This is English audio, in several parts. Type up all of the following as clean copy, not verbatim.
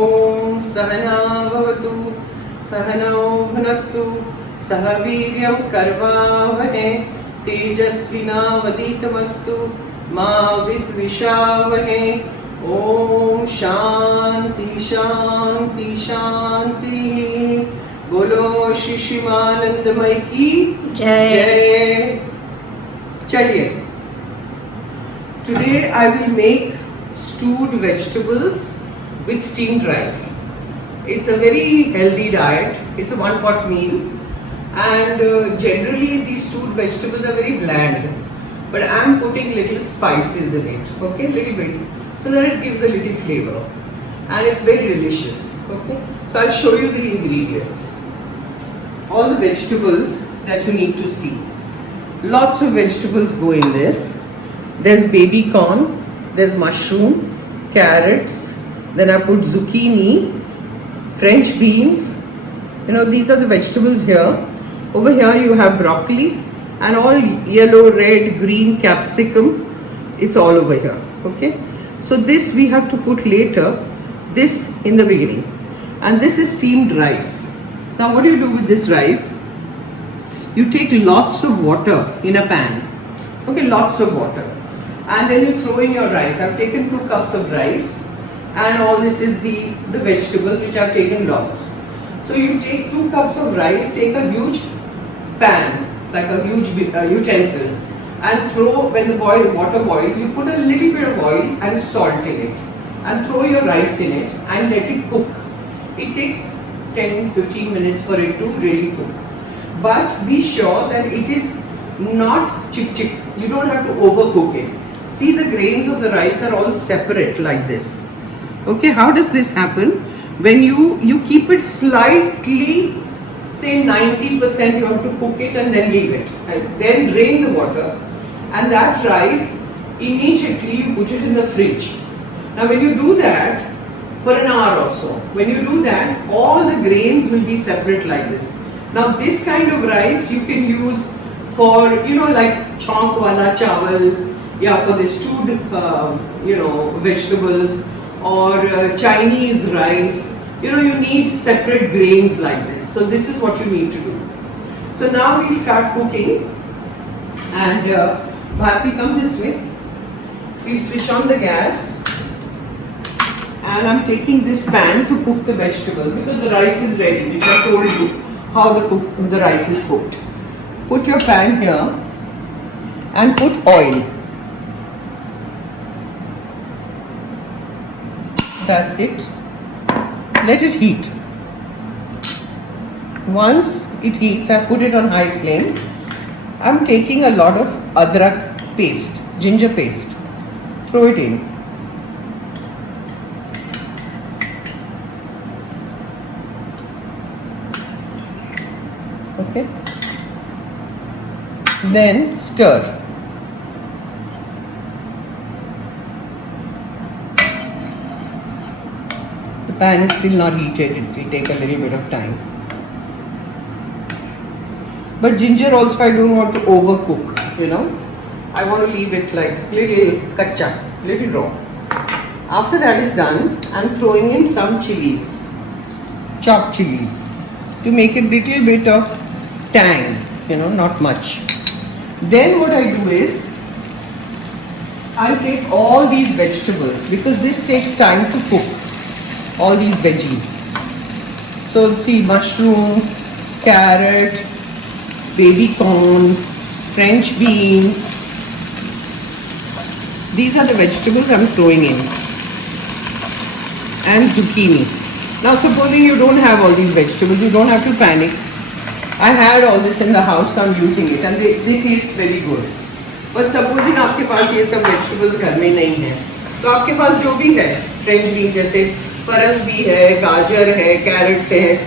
ॐ सहना भवतु सहनौ भुनक्तु सह वीर्यं कर्वावहे तेजस्विनावधीतमस्तु मा विद्विषावहे। ओम शांति शांति शांति। बोलो श्री शिवानंदमय की जय। चलिए, today I will make stewed vegetables with steamed rice. It's a very healthy diet. It's a one pot meal, and generally these stewed vegetables are very bland, but I'm putting little spices in it, okay, little bit, so that it gives a little flavor, and it's very delicious. Okay, so I'll show you the ingredients, all the vegetables that you need to see. Lots of vegetables go in this. There's baby corn, there's mushroom, carrots, then I put zucchini, French beans. You know, these are the vegetables here. Over here you have broccoli and all yellow, red, green capsicum. It's all over here. Okay, so this we have to put later, this in the beginning. And this is steamed rice. Now what do you do with this rice? You take lots of water in a pan. Okay, lots of water, and then you throw in your rice. I've taken 2 cups of rice, and all this is the vegetables which I've taken lots. So you take 2 cups of rice, take a huge pan, like a huge utensil, and throw, when the water boils, you put a little bit of oil and salt in it, and throw your rice in it and let it cook. It takes 10-15 minutes for it to really cook. But be sure that it is not chip. You don't have to overcook it. See, the grains of the rice are all separate like this. Okay, how does this happen? When you keep it slightly, say 90%, you have to cook it and then leave it, and then drain the water, and that rice immediately you put it in the fridge. Now when you do that for an hour or so, when you do that, all the grains will be separate like this. Now this kind of rice you can use for, you know, like chauk wala chawal, yeah, for the stewed vegetables, or Chinese rice. You know, you need separate grains like this. So this is what you need to do. So now we'll start cooking, and Bharti, come this way. We'll switch on the gas, and I'm taking this pan to cook the vegetables because the rice is ready, which I told you how the rice is cooked. Put your pan here and put oil. That's it. Let it heat. Once it heats, I put it on high flame. I'm taking a lot of adrak paste, ginger paste. Throw it in. Okay. Then stir. The pan is still not heated. It will take a little bit of time. But ginger also I don't want to overcook, you know. I want to leave it like little kacha, little raw. After that is done, I'm throwing in some chilies, chopped chilies, to make a little bit of tang, you know, not much. Then what I do is I'll take all these vegetables, because this takes time to cook, all these veggies. So see, mushroom, carrot, baby corn, French beans. These are the vegetables I'm throwing in, and zucchini. Now supposing you don't have all these vegetables, you don't have to panic. I had all this in the house, so I'm using it, and they taste very good. But supposing आपके पास ये सब vegetables घर में नहीं है, तो आपके पास जो भी है, French beans जैसे परस भी है, गाजर है, कैरेट्स है,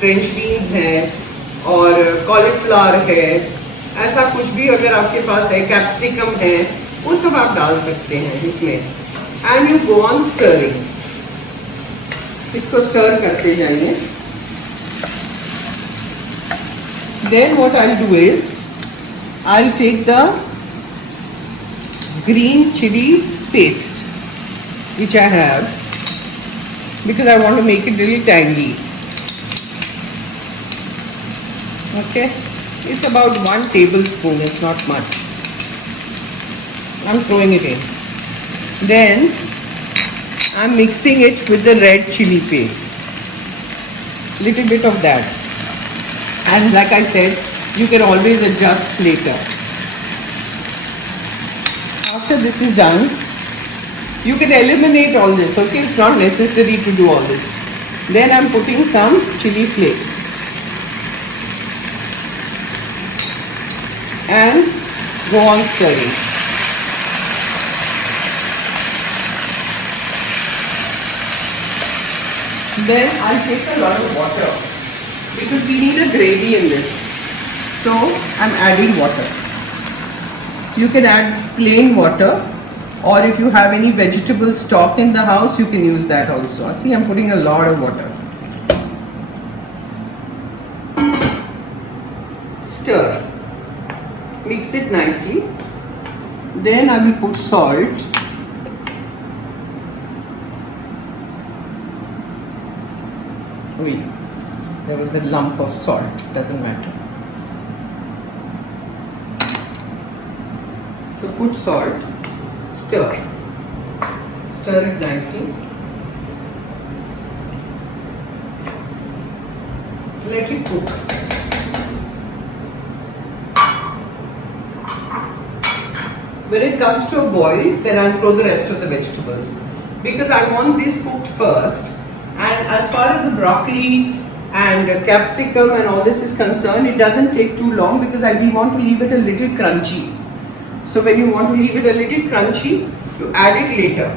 French beans है, और कॉलीफ्लावर है, ऐसा कुछ भी अगर आपके पास है, कैप्सिकम है, वो सब आप डाल सकते हैं इसमें. And you go on stirring. इसको stir करते जाइए. Then what I'll do is I'll take the green chili paste which I have, because I want to make it really tangy. Okay, it's about 1 tablespoon, it's not much. I'm throwing it in. Then I'm mixing it with the red chili paste. Little bit of that. And like I said, you can always adjust later. After this is done, you can eliminate all this, okay? It's not necessary to do all this. Then I'm putting some chili flakes. And go on stirring. Then I'll take a lot of water because we need a gravy in this. So I'm adding water. You can add plain water, or if you have any vegetable stock in the house, you can use that also. See, I'm putting a lot of water. Stir. Mix it nicely. Then I will put salt. Wait, there was a lump of salt, doesn't matter. So put salt, stir it nicely. Let it cook. When it comes to a boil, then I'll throw the rest of the vegetables because I want this cooked first. And as far as the broccoli and capsicum and all this is concerned, it doesn't take too long because we want to leave it a little crunchy. So when you want to leave it a little crunchy, you add it later.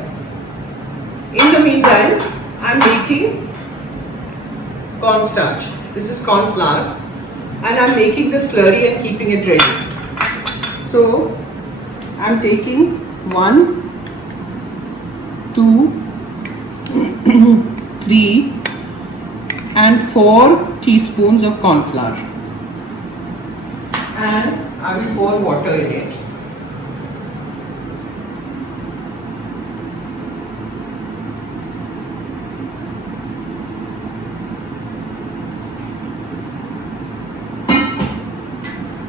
In the meantime, I'm making cornstarch. This is corn flour, and I'm making the slurry and keeping it ready. So I'm taking 1, 2, 3 and 4 teaspoons of corn flour, and I will pour water in it.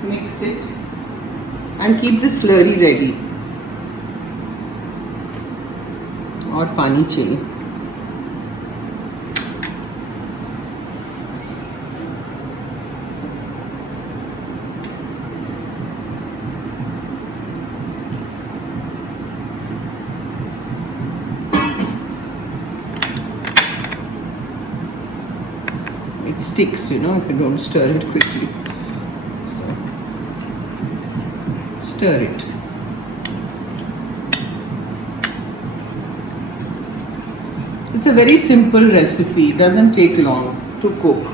Mix it and keep the slurry ready, or pani chili. It sticks, if you don't stir it quickly. So, stir it. It's a very simple recipe. It doesn't take long to cook.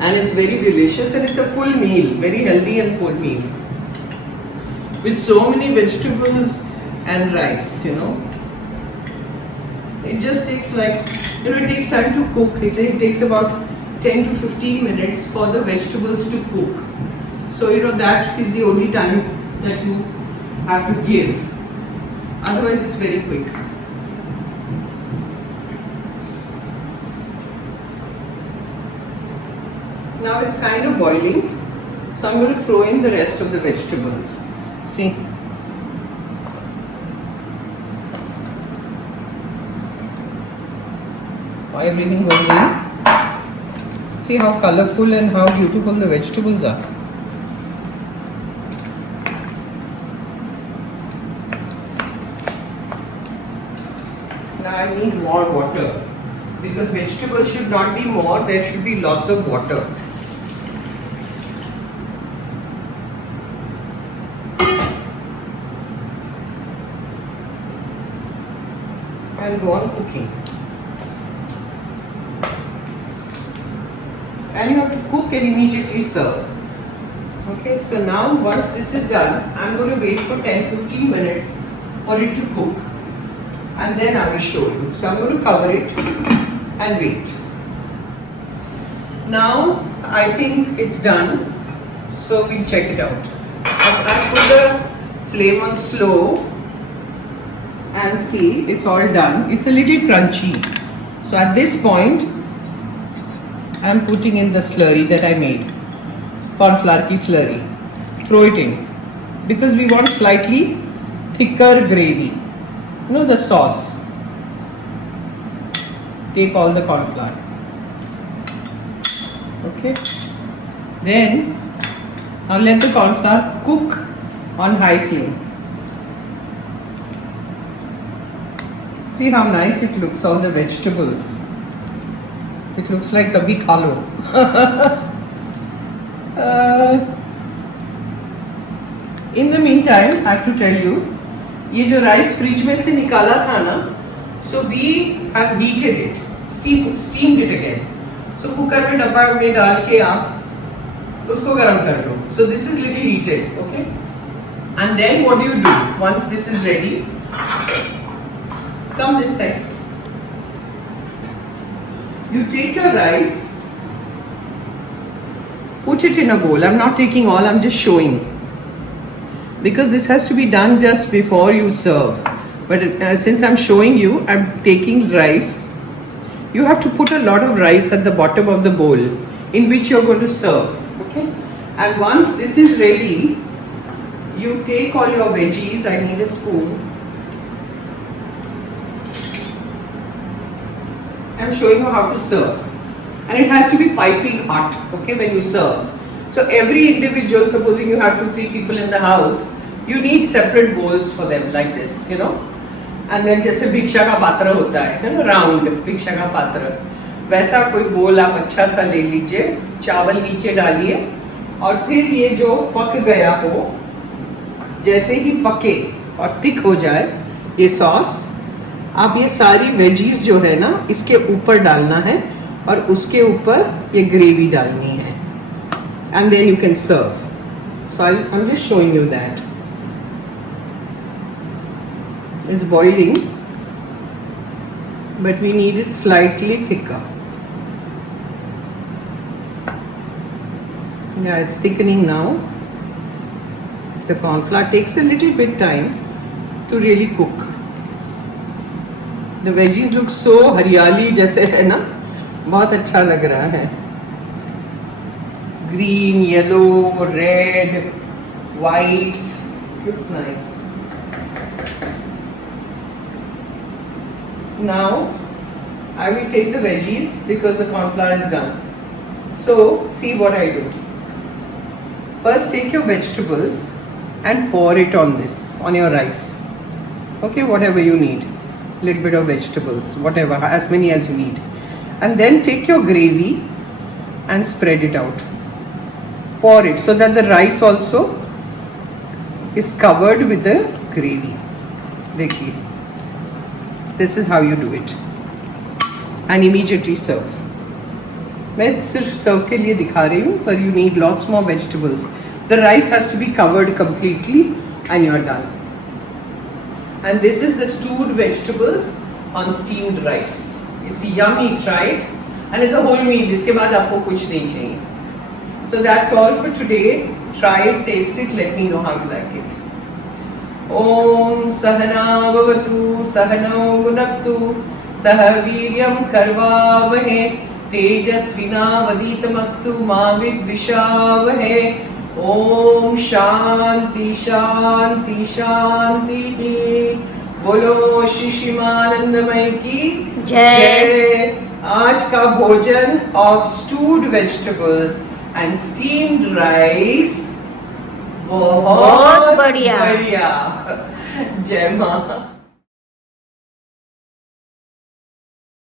And it's very delicious, and it's a full meal. Very healthy and full meal. With so many vegetables and rice, It just takes it takes time to cook. It takes about 10 to 15 minutes for the vegetables to cook. So that is the only time that you have to give. Otherwise it's very quick. Now it's kind of boiling. So I'm going to throw in the rest of the vegetables. See? Everything goes in. See how colorful and how beautiful the vegetables are. Now I need more water because vegetables should not be more, there should be lots of water. And go on cooking. And you have to cook and immediately serve. Okay, so now once this is done, I'm going to wait for 10-15 minutes for it to cook, and then I will show you. So I'm going to cover it and wait. Now I think it's done, so we'll check it out. I put the flame on slow and see, it's all done. It's a little crunchy. So at this point, I am putting in the slurry that I made, corn flour ki slurry. Throw it in because we want slightly thicker gravy. You know, the sauce. Take all the corn flour. Okay. Then now let the corn flour cook on high flame. See how nice it looks, all the vegetables. It looks like kabhi kha lo. In the meantime, I have to tell you, ये जो rice fridge में से निकाला था ना, so we have heated it, steamed it again. So cooker में डब्बा में डाल के आप उसको गर्म कर लो. So this is little heated, okay? And then what do you do once this is ready? Come this side. You take your rice, put it in a bowl. I'm not taking all, I'm just showing. Because this has to be done just before you serve. But since I'm showing you, I'm taking rice. You have to put a lot of rice at the bottom of the bowl in which you're going to serve. Okay? And once this is ready, you take all your veggies. I need a spoon. I'm showing you how to serve. And it has to be piping hot, okay, when you serve. So every individual, supposing you have 2-3 people in the house, you need separate bowls for them like this, you know. And then जैसे भिक्षा का पात्र होता है ना, round भिक्षा का पात्र, वैसा कोई बोल आप अच्छा सा ले लीजिए, चावल नीचे डालिए और फिर ये जो पक गया हो, जैसे ही पके और थिक हो जाए ये सॉस, आप ये सारी वेजीज जो है ना इसके ऊपर डालना है और उसके ऊपर ये ग्रेवी डालनी है. And then you can serve. So I'm just showing you that. It's boiling, but we need it slightly thicker. Yeah, it's thickening now. The corn flour takes a little bit time to really cook. The veggies look so हरियाली जैसे है ना, बहुत अच्छा लग रहा है. Green, yellow, red, white, looks nice. Now I will take the veggies because the corn flour is done. So see what I do. First take your vegetables and pour it on this, on your rice. Okay, whatever you need. Little bit of vegetables, whatever, as many as you need. And then take your gravy and spread it out. Pour it so that the rice also is covered with the gravy. देखिए, this is how you do it. And immediately serve. मैं सिर्फ serve के लिए दिखा रही हूँ, but you need lots more vegetables. The rice has to be covered completely and you're done. And this is the stewed vegetables on steamed rice. It's yummy, try it. And it's a whole meal. इसके बाद आपको कुछ नहीं चाहिए. So that's all for today. Try it, taste it, let me know how you like it. Om Sahana Bhavatu Sahano Gunaktu Sah Viryam Karvavahe Tejasvina Vaditamastu Ma Vidvishavahe. Om Shanti Shanti Shanti. बोलो श्री शिमानंदमय की जय. आज का भोजन of stood vegetables and steamed rice बहुत बढ़िया. जय मां.